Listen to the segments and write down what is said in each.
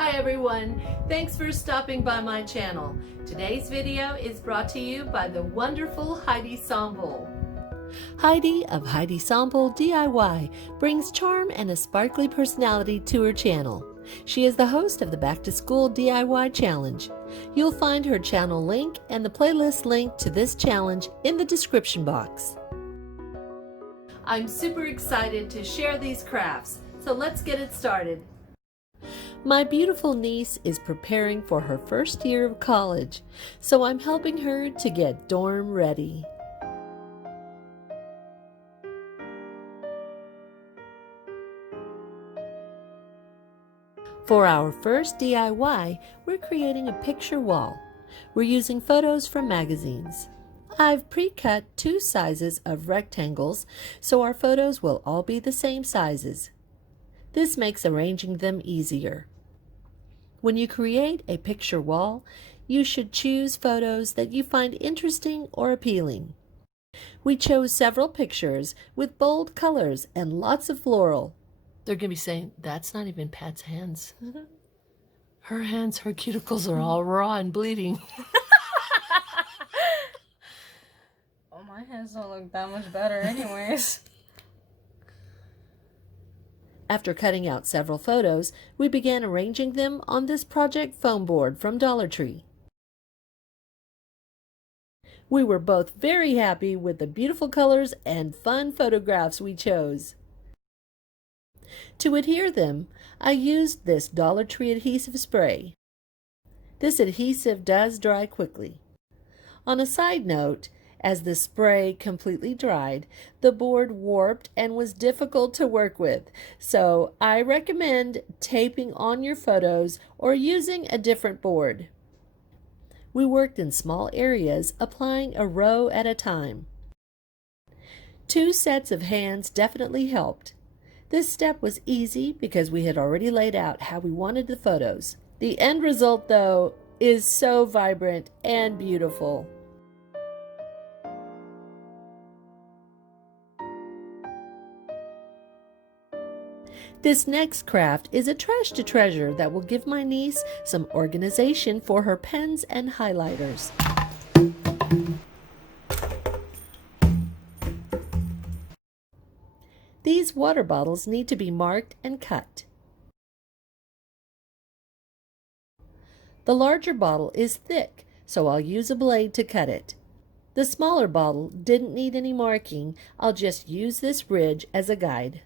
Hi everyone, thanks for stopping by my channel. Today's video is brought to you by the wonderful Heidi Sonboul. Heidi of Heidi Sonboul DIY brings charm and a sparkly personality to her channel. She is the host of the Back to School DIY Challenge. You'll find her channel link and the playlist link to this challenge in the description box. I'm super excited to share these crafts, so let's get it started. My beautiful niece is preparing for her first year of college, so I'm helping her to get dorm ready. For our first DIY, we're creating a picture wall. We're using photos from magazines. I've pre-cut 2 sizes of rectangles, so our photos will all be the same sizes. This makes arranging them easier. When you create a picture wall, you should choose photos that you find interesting or appealing. We chose several pictures with bold colors and lots of floral. They're going to be saying, that's not even Pat's hands. Her hands, her cuticles are all raw and bleeding. Well, my hands don't look that much better anyways. After cutting out several photos, we began arranging them on this project foam board from Dollar Tree. We were both very happy with the beautiful colors and fun photographs we chose. To adhere them, I used this Dollar Tree adhesive spray. This adhesive does dry quickly. On a side note, as the spray completely dried, the board warped and was difficult to work with, so I recommend taping on your photos or using a different board. We worked in small areas, applying a row at a time. 2 sets of hands definitely helped. This step was easy because we had already laid out how we wanted the photos. The end result, though, is so vibrant and beautiful. This next craft is a trash to treasure that will give my niece some organization for her pens and highlighters. These water bottles need to be marked and cut. The larger bottle is thick, so I'll use a blade to cut it. The smaller bottle didn't need any marking. I'll just use this ridge as a guide.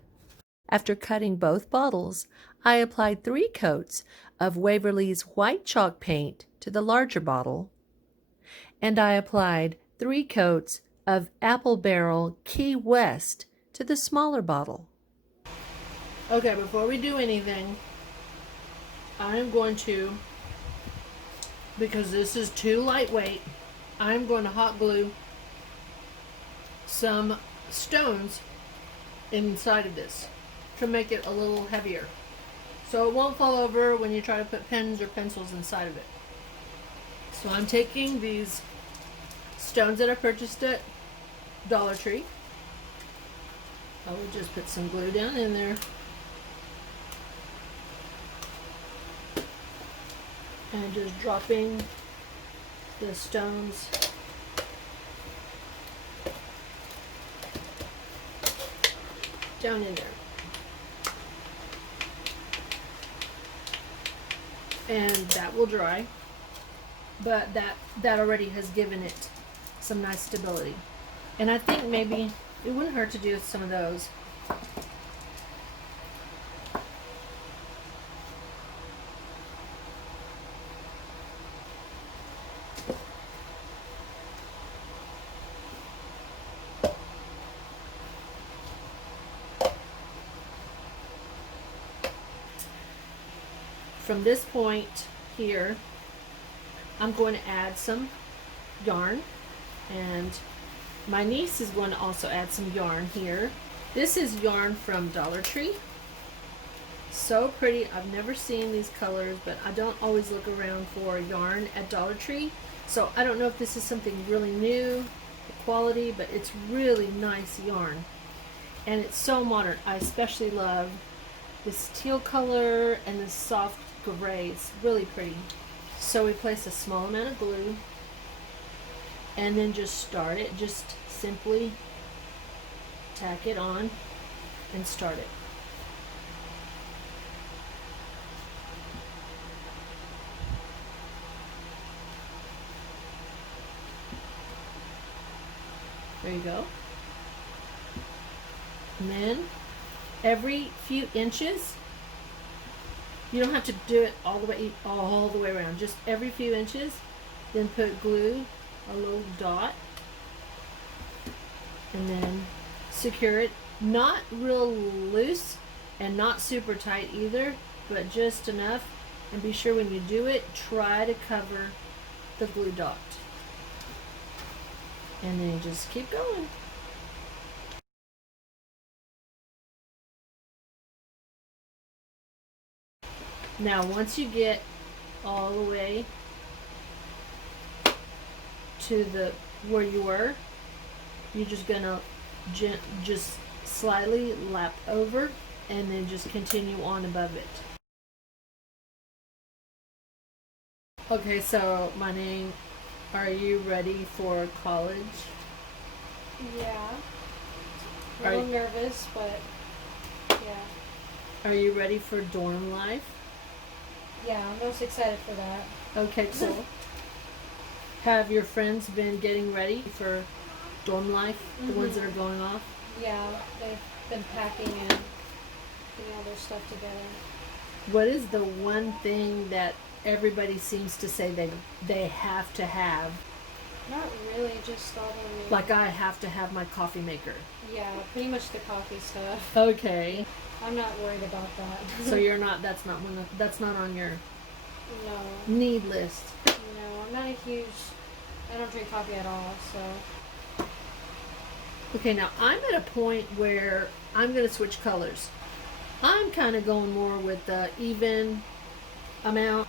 After cutting both bottles, I applied 3 coats of Waverly's white chalk paint to the larger bottle, and I applied 3 coats of Apple Barrel Key West to the smaller bottle. Okay, before we do anything, I'm going to, because this is too lightweight, I'm going to hot glue some stones inside of this to make it a little heavier, so it won't fall over when you try to put pens or pencils inside of it. So I'm taking these stones that I purchased at Dollar Tree. I will just put some glue down in there and just dropping the stones down in there. And that will dry, but that already has given it some nice stability. And I think maybe it wouldn't hurt to do some of those. From this point here, I'm going to add some yarn, and my niece is going to also add some yarn here. This is yarn from Dollar Tree. So pretty. I've never seen these colors, but I don't always look around for yarn at Dollar Tree, so I don't know if this is something really new, the quality, but it's really nice yarn. And it's so modern. I especially love this teal color and this soft gray. It's really pretty. So we place a small amount of glue and then just start it. Just simply tack it on and start it. There you go. And then every few inches, you don't have to do it all the way around, just every few inches, then put glue, a little dot, and then secure it. Not real loose and not super tight either, but just enough. And be sure when you do it, try to cover the glue dot. And then you just keep going. Now once you get all the way to the where you were, you're just gonna just slightly lap over and then just continue on above it. Okay, so my name, are you ready for college? Yeah. A little nervous, but yeah. Are you ready for dorm life? Yeah, I'm most excited for that. Okay, cool. Have your friends been getting ready for dorm life? The ones that are going off? Yeah, they've been packing and getting all their stuff together. What is the one thing that everybody seems to say they have to have? Not really, just all the Like, I have to have my coffee maker. Yeah, pretty much the coffee stuff. Okay. I'm not worried about that. So you're not, that's not on your No. need list. No, I'm not a huge, I don't drink coffee at all, so. Okay, now I'm at a point where I'm going to switch colors. I'm kind of going more with the even amount.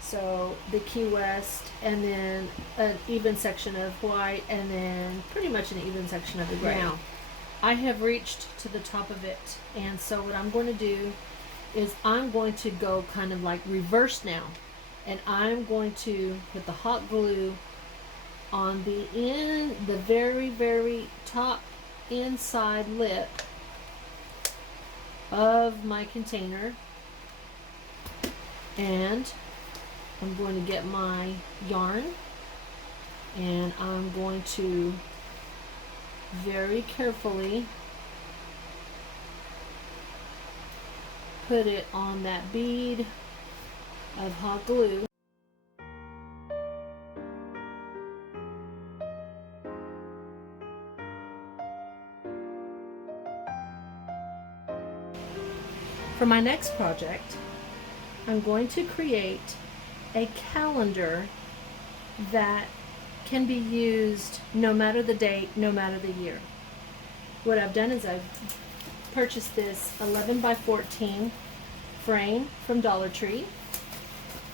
So the Key West, and then an even section of white, and then pretty much an even section of the gray. Now, I have reached to the top of it, and so what I'm going to do is I'm going to go kind of like reverse now, and I'm going to put the hot glue on the very, very top inside lip of my container, and I'm going to get my yarn, and I'm going to very carefully put it on that bead of hot glue. For my next project, I'm going to create a calendar that can be used no matter the date, no matter the year. What I've done is I've purchased this 11 by 14 frame from Dollar Tree,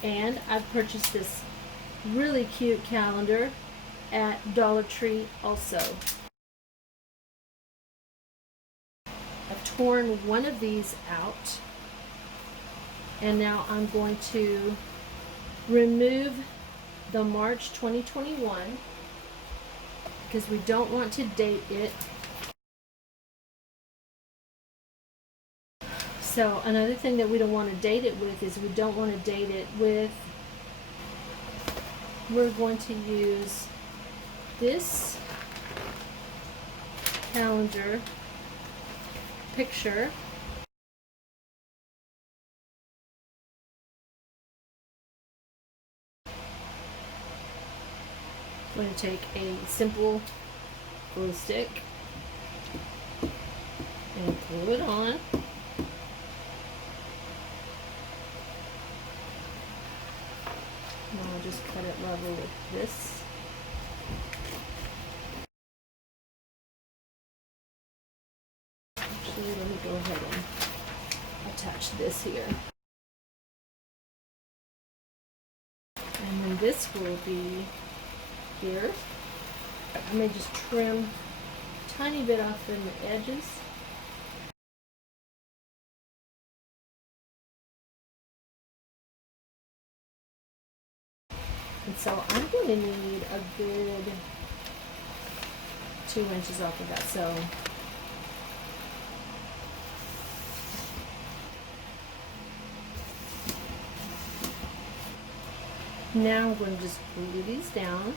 and I've purchased this really cute calendar at Dollar Tree also. I've torn one of these out, and now I'm going to remove the March 2021 because we don't want to date it. So another thing that we don't want to date it with is we don't want to date it with, we're going to use this calendar picture. I'm going to take a simple glue stick and glue it on. Now I'll just cut it level with this. Actually, let me go ahead and attach this here. And then this will be here. I may just trim a tiny bit off in the edges. so I'm going to need a good 2 inches off of that. So now I'm going to just glue these down.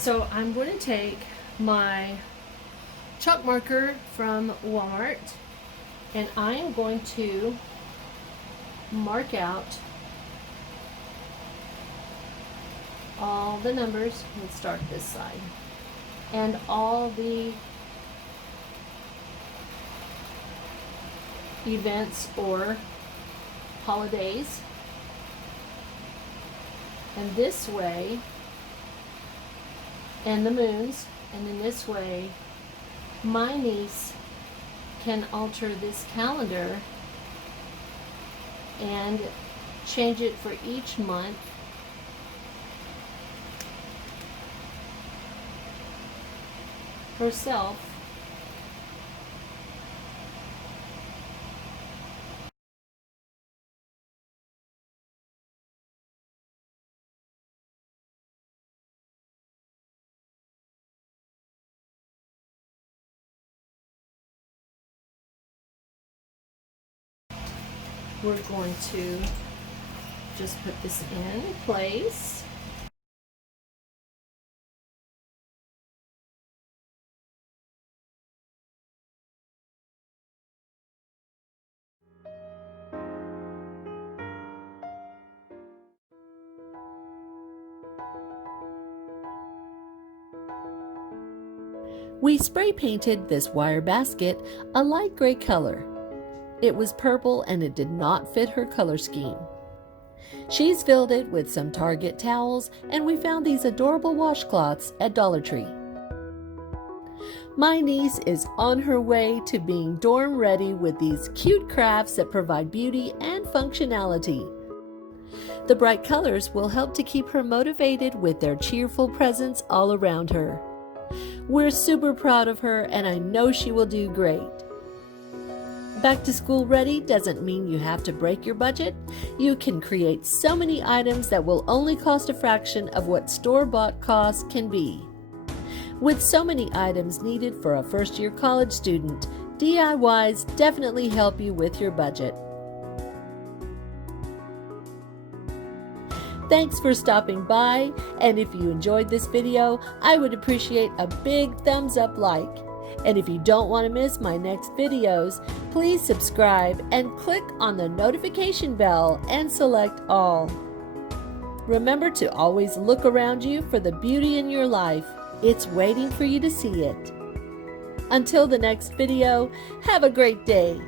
So I'm going to take my chalk marker from Walmart and I am going to mark out all the numbers. Let's start this side. And all the events or holidays. And this way, and the moons, and in this way my niece can alter this calendar and change it for each month herself. We're going to just put this in place. We spray painted this wire basket a light gray color. It was purple and it did not fit her color scheme. She's filled it with some Target towels and we found these adorable washcloths at Dollar Tree. My niece is on her way to being dorm ready with these cute crafts that provide beauty and functionality. The bright colors will help to keep her motivated with their cheerful presence all around her. We're super proud of her and I know she will do great. Back to school ready doesn't mean you have to break your budget. You can create so many items that will only cost a fraction of what store-bought costs can be. With so many items needed for a first-year college student, DIYs definitely help you with your budget. Thanks for stopping by, and if you enjoyed this video, I would appreciate a big thumbs up like. And if you don't want to miss my next videos, please subscribe and click on the notification bell and select all. Remember to always look around you for the beauty in your life. It's waiting for you to see it. Until the next video, have a great day.